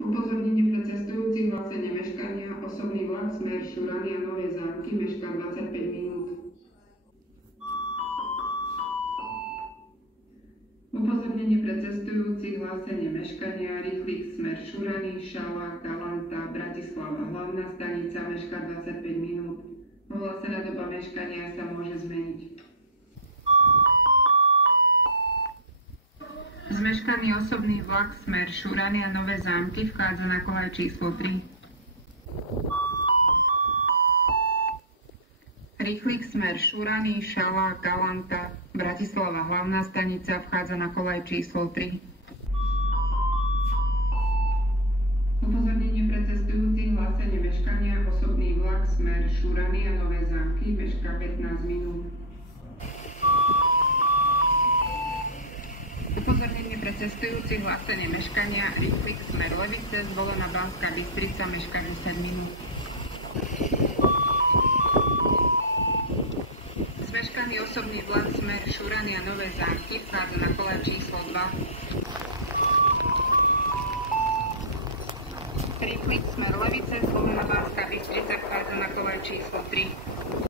Upozornenie pre cestujúcich v hlásenie meškania. Osobný vlak smer Šurany a Nové Zámky mešká 25 minút. Upozornenie pre cestujúcich hlásenie meškania. Rýchlik smer Šurany, Šala, Kalanta, Bratislava hlavná stanica mešká 25 minút. Ohlásená doba meškania sa môže zmeniť. Zmeškaný osobný vlak smer Šurany a Nové Zámky vchádza na koľaj číslo 3. Rýchlik smer Šurany, Šala, Kalanta, Bratislava hlavná stanica vchádza na koľaj číslo 3. Upozornenie pre cestujúcich hlásenie meškania. Osobný vlak smer Šurany a Nové Zámky mešká 15 minút. Upozornenie pre cestujúcich hlásenie meškania. Rýchlik smer Levice, Zvolená Banská Bystrica mešká 10 minút. Zmeškaný osobný vlak smer Šurany a Nové Zámky vchádza na koľaj číslo 2. Rýchlik smer Levice, Zvolená Banská Bystrica vchádza na koľaj číslo 3.